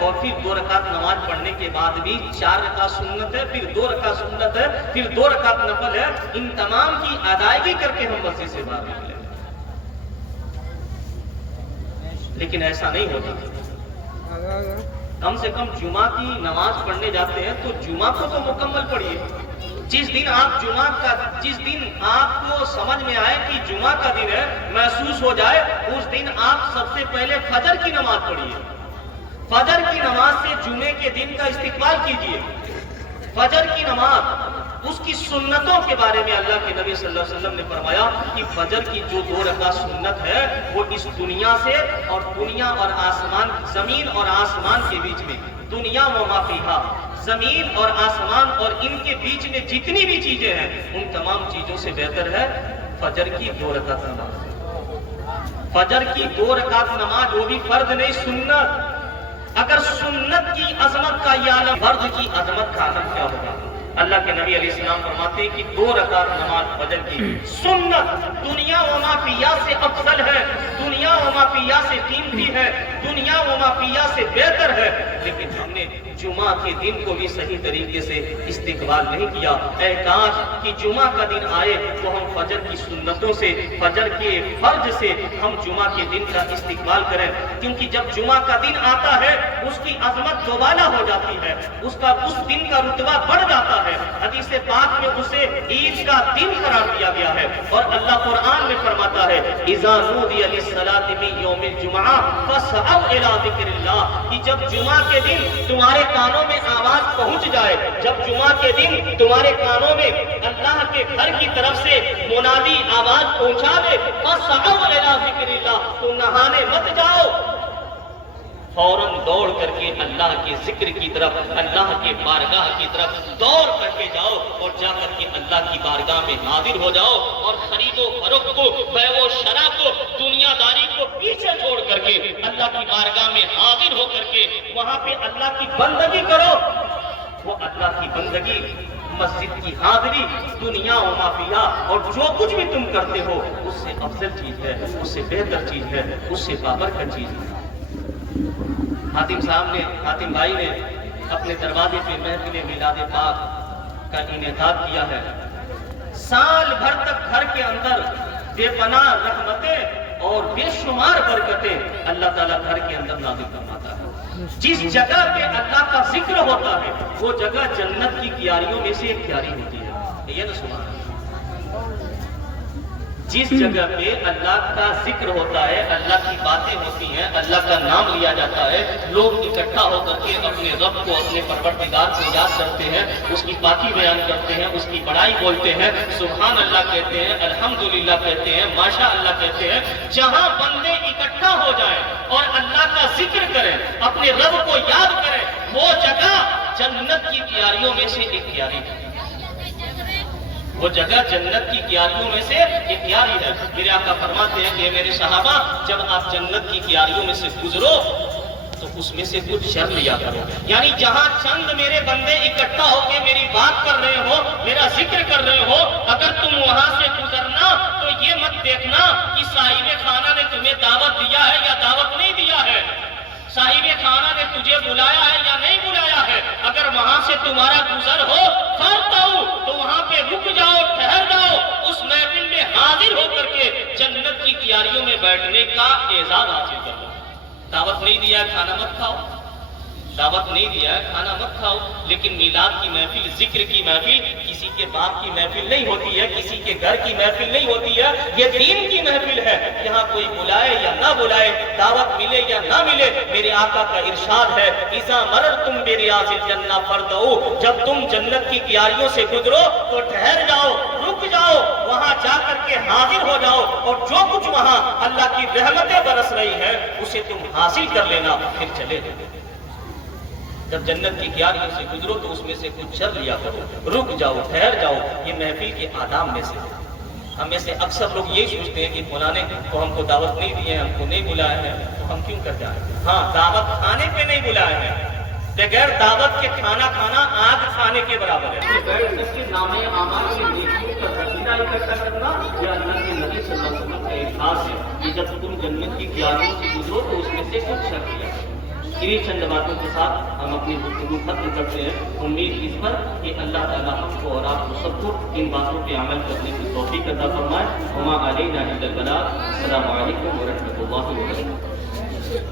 اور پھر 2 رکعت نماز پڑھنے کے بعد بھی 4 رکعت سنت ہے، پھر 2 رکعت سنت ہے، پھر 2 رکعت نفل ہے، ان تمام کی ادائیگی کر کے ہم مسجد سے باہر نکلے. لیکن ایسا نہیں ہوتا. کم سے کم جمعہ کی نماز پڑھنے جاتے ہیں تو جمعہ کو تو مکمل پڑھیے. جس دن آپ کو سمجھ میں آئے کہ جمعہ کا دن ہے، محسوس ہو جائے، اس دن آپ سب سے پہلے فجر کی نماز پڑھیے. فجر کی نماز سے جمعے کے دن کا استقبال کیجیے. فجر کی نماز، اس کی سنتوں کے بارے میں اللہ کے نبی صلی اللہ علیہ وسلم نے فرمایا کہ فجر کی جو 2 رکعت سنت ہے وہ اس دنیا سے اور دنیا اور آسمان، زمین اور آسمان کے بیچ میں، دنیا و ما فیہا، زمین اور آسمان اور ان کے بیچ میں جتنی بھی چیزیں ہیں ان تمام چیزوں سے بہتر ہے فجر کی 2 رکعت نماز. فجر کی 2 رکعت نماز، وہ بھی فرض نہیں، سنت. اگر سنت کی عظمت کا یہ عالم، فرض کی عظمت کا عالم کیا ہوگا؟ اللہ کے نبی علیہ السلام فرماتے ہیں کہ 2 رکعت نماز فجر کی سنت دنیا و ما فیہا سے افضل ہے، دنیا و ما فیہا سے قیمتی ہے، دنیا و ما فیہا سے بہتر ہے. لیکن ہم نے جمعہ کے دن کو بھی صحیح طریقے سے استقبال نہیں کیا. اے کاش کہ جمعہ کا دن آئے تو ہم فجر کی سنتوں سے، فجر کے فرض سے ہم جمعہ کے دن کا استقبال کریں. کیونکہ جب جمعہ کا دن آتا ہے اس کی عظمت دوبالا ہو جاتی ہے، اس دن کا رتبہ بڑھ جاتا ہے. حدیث پاک میں اسے عید کا دن قرار دیا گیا ہے. اور اللہ قرآن میں فرماتا ہے اذا نودی للصلاۃ من یوم الجمعہ فاسعوا الی ذکر اللہ، کہ جب جمعہ کے دن تمہارے کانوں میں آواز پہنچ جائے، جب جمعہ کے دن تمہارے کانوں میں اللہ کے گھر کی طرف سے منادی آواز پہنچا دے، فاسعوا الی ذکر اللہ، تو نہانے مت جاؤ، فوراً دوڑ کر کے اللہ کے ذکر کی طرف، اللہ کے بارگاہ کی طرف دوڑ کر کے جاؤ اور جا کر کے اللہ کی بارگاہ میں حاضر ہو جاؤ اور خرید و فروخت کو، بیع و شرع کو، دنیا داری کو پیچھے چھوڑ کر کے اللہ کی بارگاہ میں حاضر ہو کر کے وہاں پہ اللہ کی بندگی کرو. وہ اللہ کی بندگی، مسجد کی حاضری، دنیا و ما فیہا اور جو کچھ بھی تم کرتے ہو اس سے افضل چیز ہے، اس سے بہتر چیز ہے، اس سے بابرکت چیز ہے. حاتم بھائی نے اپنے دروازے پہ محفل میلاد پاک کا انعقاد کیا ہے. سال بھر تک گھر کے اندر بے پناہ رحمتیں اور بے شمار برکتیں اللہ تعالیٰ گھر کے اندر نازل فرماتا ہے. جس جگہ پہ اللہ کا ذکر ہوتا ہے وہ جگہ جنت کی کیاریوں میں سے ایک کیاری ہوتی ہے. یہ نہ سنا، جس جگہ پہ اللہ کا ذکر ہوتا ہے، اللہ کی باتیں ہوتی ہیں، اللہ کا نام لیا جاتا ہے، لوگ اکٹھا ہو کر کے اپنے رب کو، اپنے پروردگار کو یاد کرتے ہیں، اس کی پاکی بیان کرتے ہیں، اس کی بڑائی بولتے ہیں، سبحان اللہ کہتے ہیں، الحمدللہ کہتے ہیں، ماشاء اللہ کہتے ہیں. جہاں بندے اکٹھا ہو جائیں اور اللہ کا ذکر کریں، اپنے رب کو یاد کریں، وہ جگہ جنت کی کیاریوں میں سے ایک کیاری ہے. وہ جگہ جنت کی کیاریوں میں سے ایک کیاری ہے. میرے آقا فرماتے ہیں کہ میرے صحابہ، جب آپ جنت کی کیاریوں میں سے گزرو تو اس میں سے کچھ شر لیا کرو. یعنی جہاں چند میرے بندے اکٹھا ہو کے میری بات کر رہے ہو، میرا ذکر کر رہے ہو، اگر تم وہاں سے گزرنا تو یہ مت دیکھنا کہ صاحب خانہ نے تمہیں دعوت دیا ہے یا دعوت نہیں دیا ہے، صاحب خانہ نے تجھے بلایا ہے یا نہیں بلایا ہے. اگر وہاں سے تمہارا گزر ہو تو وہاں پہ رک جاؤ، ٹھہر جاؤ، اس محفل میں حاضر ہو کر کے جنت کی کیاریوں میں بیٹھنے کا اعزاز حاصل کرو. دعوت نہیں دیا ہے کھانا مت کھاؤ، دعوت نہیں دیا ہے کھانا مت کھاؤ. لیکن میلاد کی محفل، ذکر کی محفل کسی کے باپ کی محفل نہیں ہوتی ہے، کسی کے گھر کی محفل نہیں ہوتی ہے، یہ دین کی محفل ہے. یہاں کوئی بلائے یا نہ بلائے، دعوت ملے یا نہ ملے، میرے آقا کا ارشاد ہے اذا مررتم بریاض الجنہ فارتعوا، جب تم جنت کی کیاریوں سے گزرو تو ٹھہر جاؤ، رک جاؤ، وہاں جا کر کے حاضر ہو جاؤ اور جو کچھ وہاں اللہ کی رحمتیں برس رہی ہیں اسے تم حاصل کر لینا، پھر چلے جاؤ. جب جنت کی کیاریوں سے گزرو تو اس میں سے کچھ شر لیا کرو، رک جاؤ، ٹھہر جاؤ. یہ محفل کے آداب میں سے ہے. ہم میں سے اکثر لوگ یہ سوچتے ہیں کہ فلانے کو ہم کو دعوت نہیں دی ہے، ہم کو نہیں بلایا ہے تو ہم کیوں کر جائیں. ہاں، دعوت کھانے پہ نہیں بلایا ہے، بغیر دعوت کے کھانا کھانا آگ کھانے کے برابر ہے. بغیر اس کے نام اعمال سے نیکیوں کا ذخیرہ اکٹھا کرنا، یہ اللہ کے نبی صلی اللہ علیہ وسلم کا احساس ہے کہ جب تم جنت کی کیاریوں سے گزرو تو اس میں سے کچھ شر لیا کرو. انہی چند باتوں کے ساتھ ہم اپنی گفتگو ختم کرتے ہیں، امید اس پر کہ اللہ تعالیٰ ہم کو اور آپ کو سب کو ان باتوں پہ عمل کرنے کی توفیق عطا فرمائے۔ وما علینا الا البلاغ۔ السلام علیکم ورحمۃ اللہ وبرکاتہ۔